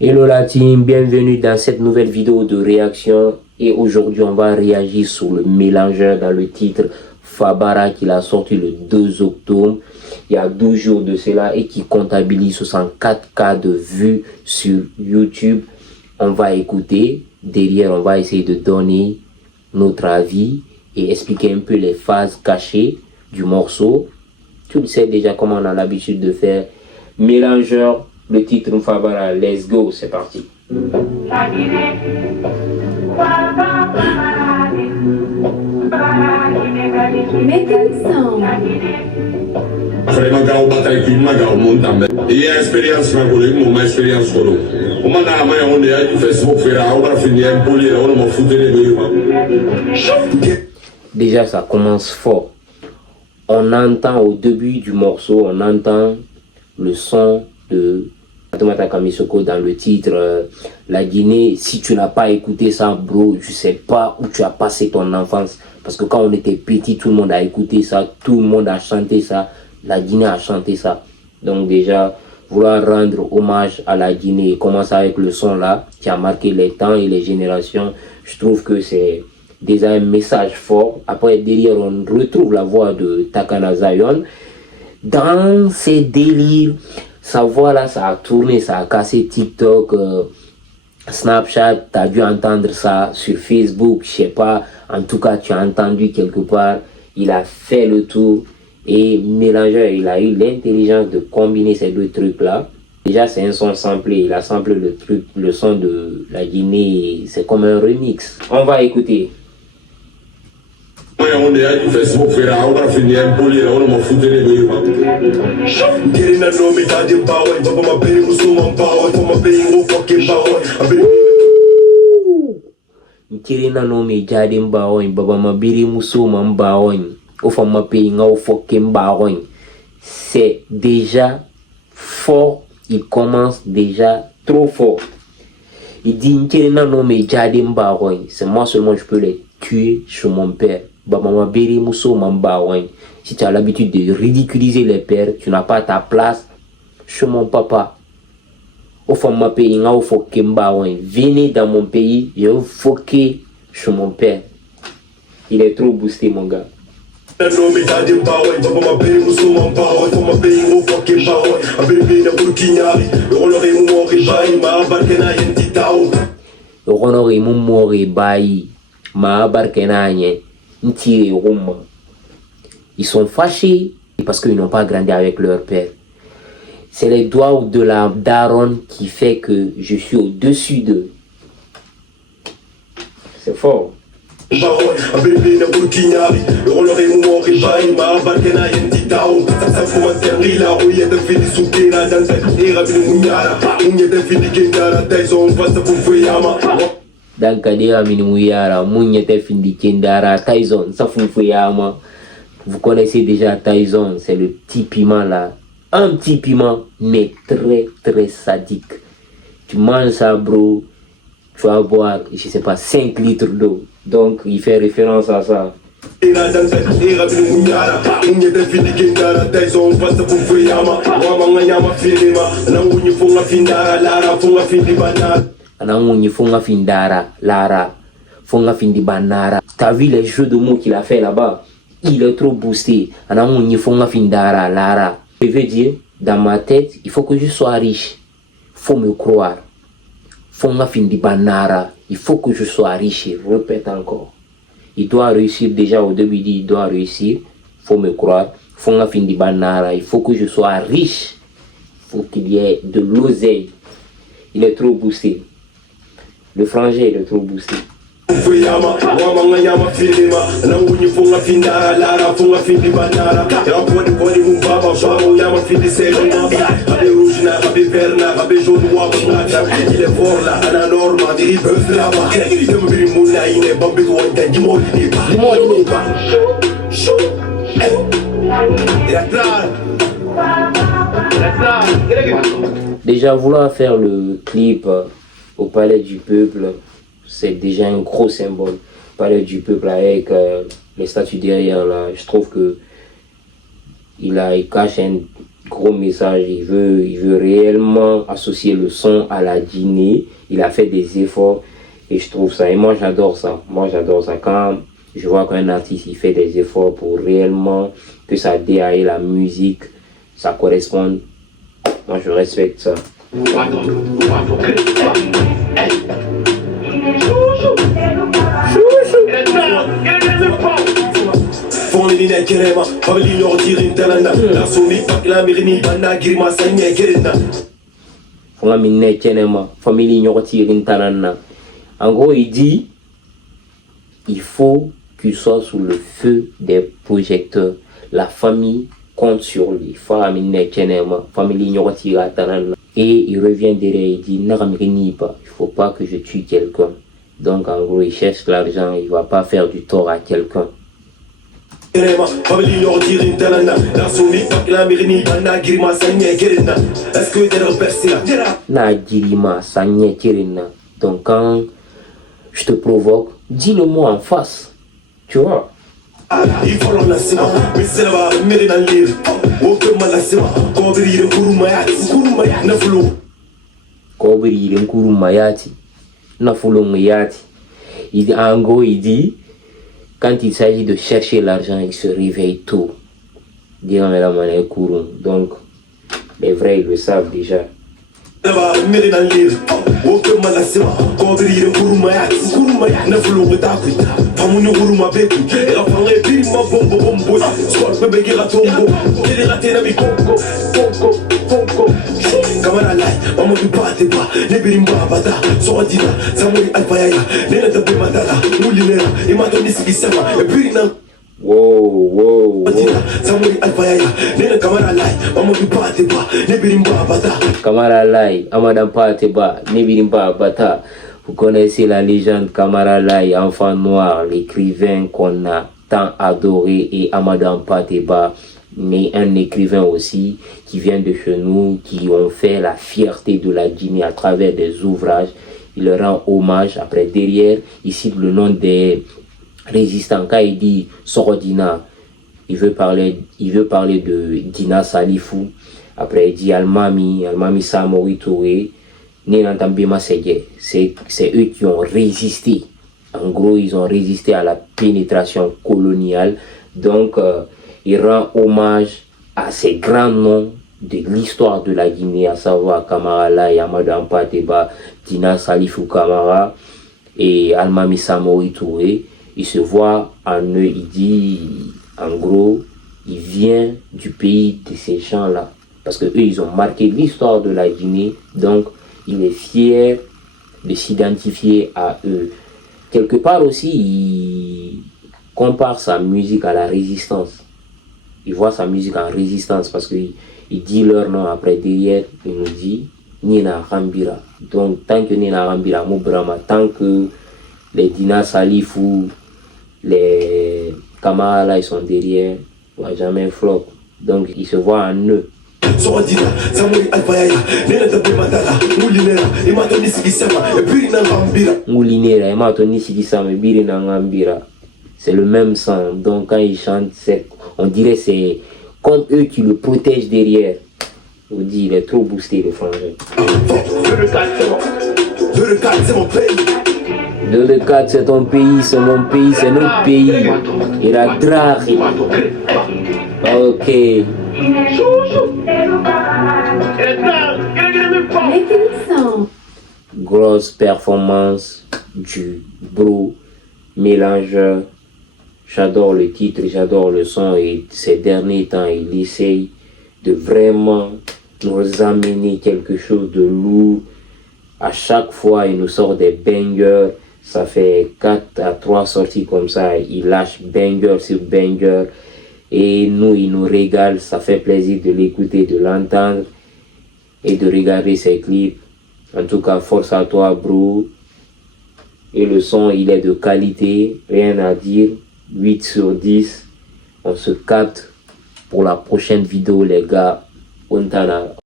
Hello la team, bienvenue dans cette nouvelle vidéo de réaction et aujourd'hui on va réagir sur le mélangeur dans le titre Fabara qu'il a sorti le 2 octobre, il y a 12 jours de cela et qui comptabilise 64K de vues sur YouTube. On va écouter, derrière on va essayer de donner notre avis et expliquer un peu les phases cachées du morceau. Tu le sais déjà comment on a l'habitude de faire. Mélangeur, le titre Fabara, let's go, c'est parti. Vraiment bataille qui m'a gardé mon temps. Et expérience ma collègue, mon expérience solo. On m'a dit on est à Facebook faire on va finir un poli on m'a foutu les deux. Déjà ça commence fort. On entend au début du morceau, on entend le son de Fatoumata Camisoko dans le titre La Guinée. Si tu n'as pas écouté ça, bro, je sais pas où tu as passé ton enfance. Parce que quand on était petit, tout le monde a écouté ça, tout le monde a chanté ça. La Guinée a chanté ça. Donc déjà, vouloir rendre hommage à la Guinée et commencer avec le son là, qui a marqué les temps et les générations, je trouve que c'est déjà un message fort. Après, derrière, on retrouve la voix de Takana Zion. Dans ces délires, sa voix là, ça a tourné, ça a cassé TikTok, Snapchat, tu as dû entendre ça sur Facebook, je sais pas, en tout cas tu as entendu quelque part. Il a fait le tour et mélangeur, il a eu l'intelligence de combiner ces deux trucs là. Déjà c'est un son samplé, il a samplé le son de la Guinée, c'est comme un remix. On va écouter. On est à Facebook faire on va finir un poli on m'a foutu les deux. Kirina no mi ta di power, baba ma pay musuman power, for my paying go fucking power. Kirina no mi jadim baoin, baba ma biri musuman baoin, for my paying go fucking baoin. C'est déjà fort, il commence déjà trop fort. Il dit Kirina no mi jadim baoin, c'est moi seulement je peux les tuer sur mon père. Baba beri muso mambaoin. Si tu as l'habitude de ridiculiser les pères, tu n'as pas ta place chez mon papa. Au fond ma pays, nga au foké mbaoin. Venez dans mon pays, je vais foquer chez mon père. Il est trop boosté mon gars. Honoré mon mori bayi. Ma barkenanye. Ils sont fâchés parce qu'ils n'ont pas grandi avec leur père. C'est les doigts de la daronne qui fait que je suis au-dessus d'eux. C'est fort. Dankadera minimuyara, Mounyete Findi Kendara, Tyson, Safoufuyama. Vous connaissez déjà Tyson, c'est le petit piment là. Un petit piment, mais très très sadique. Tu manges ça, bro, tu vas boire, je sais pas, 5 litres d'eau. Donc il fait référence à ça. T'as vu les jeux de mots qu'il a fait là-bas? Il est trop boosté. Je veux dire, dans ma tête, il faut que je sois riche. Faut me croire. Il faut que je sois riche. Répète encore. Il doit réussir déjà au début, il dit il doit réussir. Faut me croire. Il faut que je sois riche. Faut qu'il y ait de l'oseille. Il est trop boosté. Le frangin il est trop boosté. Déjà vouloir faire le clip au Palais du Peuple, c'est déjà un gros symbole. Palais du Peuple avec les statues derrière là, je trouve que il cache gros message. Il veut réellement associer le son à la Guinée. Il a fait des efforts et je trouve ça. Et moi, j'adore ça. Moi, j'adore ça. Quand je vois qu'un artiste, il fait des efforts pour réellement que sa DA et la musique, ça corresponde. Moi, je respecte ça. En gros, il dit, il faut qu'il soit sous le feu des projecteurs. La famille compte sur lui. Et il revient derrière, il dit, il ne faut pas que je tue quelqu'un. Donc en gros, il cherche l'argent, il ne va pas faire du tort à quelqu'un. Donc quand je te provoque, dis le mot en face. Tu vois? En gros, il dit, quand il s'agit de chercher l'argent, il se réveille tôt. Donc, les vrais, ils le savent déjà. Wow. Kamara Lai, Amadan Pateba, Nebirimba Bata. Vous connaissez la légende Kamara Lai, enfant noir, l'écrivain qu'on a tant adoré, et Amadan Pateba, mais un écrivain aussi qui vient de chez nous, qui ont fait la fierté de la Guinée à travers des ouvrages. Il leur rend hommage. Après, derrière, il cite le nom des résistants. Quand il dit Sorodina, il veut parler de Dina Salifou. Après, il dit Almami Samori Touré, Nenantambema Sege. C'est eux qui ont résisté. En gros, ils ont résisté à la pénétration coloniale. Donc, il rend hommage à ces grands noms de l'histoire de la Guinée, à savoir Kamara Lai, Amadan Pateba, Dina Salifou Kamara et Almami Samori Touré. Il se voit en eux, il dit, en gros, il vient du pays de ces gens-là. Parce que eux, ils ont marqué l'histoire de la Guinée. Donc, il est fier de s'identifier à eux. Quelque part aussi, il compare sa musique à la résistance. Il voit sa musique en résistance parce qu'il dit leur nom. Après, derrière, il nous dit Nina Rambira. Donc, tant que Nina Rambira, Moubrama, tant que les Dina Salifou, les Kamara là, ils sont derrière, il ne va jamais flop. Donc, il se voit en eux. C'est le même sang. Donc, quand ils chantent, on dirait que c'est comme eux qui le protègent derrière. On dit, il est trop boosté, le frangin. 2-4, c'est ton pays, c'est mon pays, c'est notre pays. Il a dragé. Ok. Grosse performance du bro mélangeur. J'adore le titre, j'adore le son, et ces derniers temps, il essaye de vraiment nous amener quelque chose de lourd. À chaque fois, il nous sort des bangers. Ça fait 4 à 3 sorties comme ça. Il lâche banger sur banger. Et nous, il nous régale. Ça fait plaisir de l'écouter, de l'entendre et de regarder ses clips. En tout cas, force à toi, bro. Et le son, il est de qualité. Rien à dire. 8 sur 10. On se capte pour la prochaine vidéo, les gars. Ontana.